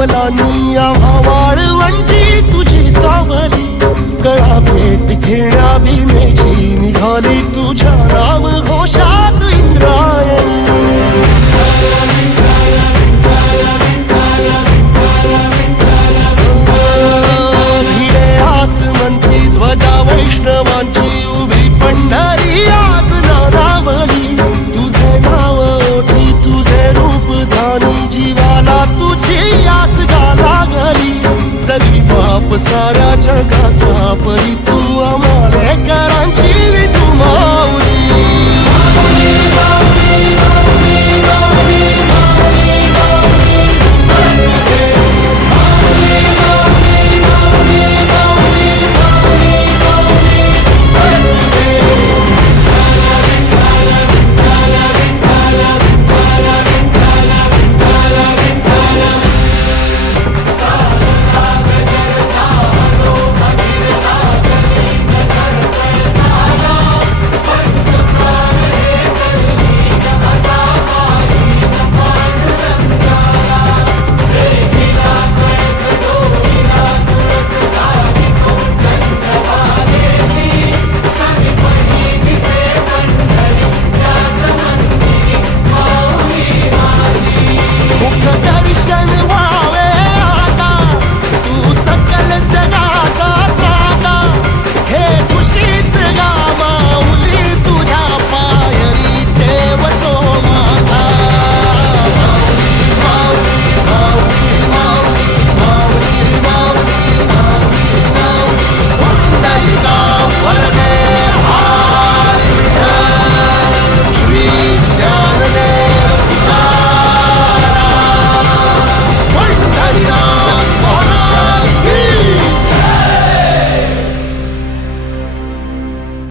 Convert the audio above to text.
पावलांनी आम्हा वाळवंटी तुझी सावली, गळा भेट घेण्या भीमेची निघाली तुझ्या नाम घोषात इंद्रायणी. भिडे आसमंती ध्वजा वैष्णवांची उभी पंढरी आज नानावली, तुझे नाव ओठी तुझे रूप ध्यानी जीवाला तुझी आस गा लागली. जरी बाप साऱ्या जगाचा परित